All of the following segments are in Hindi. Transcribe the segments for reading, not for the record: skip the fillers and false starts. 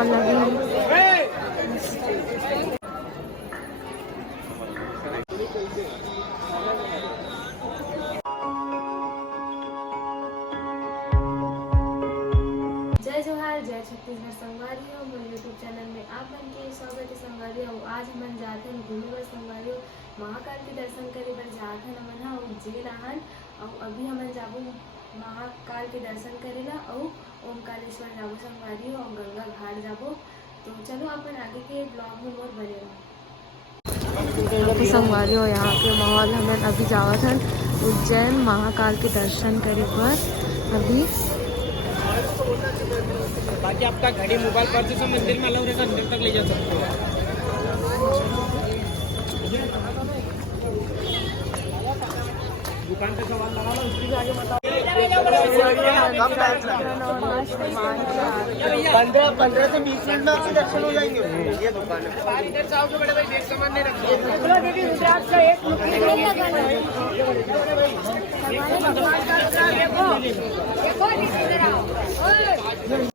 स्टॉल लगे हैं। जय जोहार, जय छत्तीसगढ़ संगवारी हो। मेरे यूट्यूब चैनल में आप मन के स्वागत है संगवारी हो। आज हमन जाते हैं घूमे बर संगवारी हो, महाकाल के दर्शन करे बर जात हन हमन हा उज्जैन आहन। और अभी हमन जाबो महाकाल के दर्शन करेला और ओमकारेश्वर जाबो संगवारी हो और गंगा घाट जाबो। तो चलो अपन आगे के ब्लॉग में मोर बने रहो। संगवारी हो यहाँ के माहौल हमन अभी जावत हन उज्जैन महाकाल के दर्शन करे बर। अभी बाकी आपका घड़ी मोबाइल पर तो मंदिर में अलाउ रहेगा, अंदर तक ले जा सकते हो। दुकान पे सवाल लगा लो, उसके आगे बताओ। 15 से 20 मिनट में आपके दर्शन हो जाएंगे। ये दुकान है, इधर जाओगे बड़े भाई, देख सामान नहीं रखिए।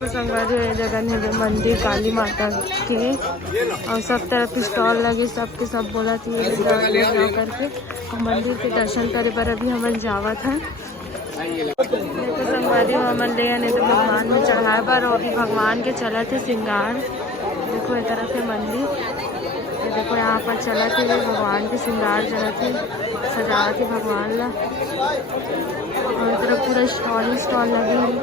संगवारी जगह है मंदिर काली माता के और सब तरफ स्टॉल लगे, सबके सब बोला थी करके और मंदिर के दर्शन करे पर अभी हमन जावत है। देखो संगवारी हमन ले नहीं तो भगवान में चढ़ाए पर और अभी भगवान के चला थे श्रृंगार। देखो एक तरफ है मंदिर, देखो यहाँ पर चला थे भगवान के श्रृंगार चला थे, सजा थे भगवान ला और एक तरफ पूरा स्टॉल लगे हैं।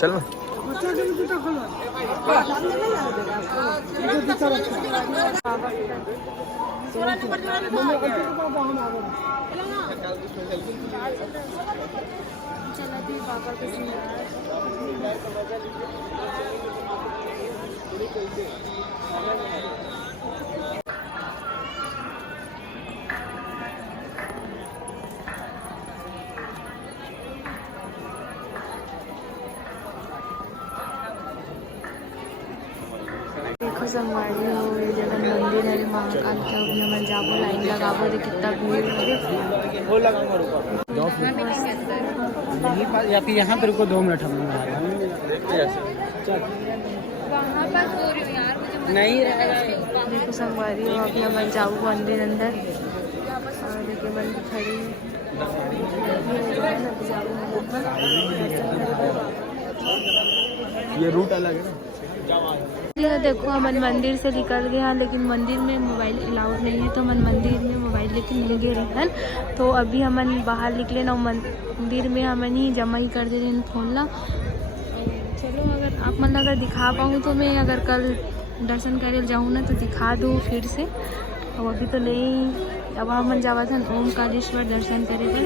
चलो चला भी बाबा के श्रृंगार। देखो संगवारी हो ये जगह मंदिर है महाकाल का। अभी हमन जाबो लाइन लगाबो, देख कितना भीड़ है। वो लगाऊंगा, रुको या फिर यहाँ पे रुको 2 मिनट हम नहीं रहेगा। देखो संगवारी हो अभी हमन जाबो मंदिर अंदर और देखिए मंदिर खड़ी ये रूट अलग है ना। देखो हमन मंदिर से निकल गए हैं, लेकिन मंदिर में मोबाइल अलाउड नहीं है तो हमन मंदिर में मोबाइल लेके नहीं गए रहन। तो अभी हमन बाहर निकले ना, मंदिर में हमन ही जमा ही कर दे रहे फोन ला। चलो अगर आप मन अगर दिखा पाऊँ तो मैं अगर कल दर्शन करे जाऊँ ना तो दिखा दूँ फिर से। और अभी तो नहीं, अब हमन जावत हन ओमकारेश्वर दर्शन करे बर।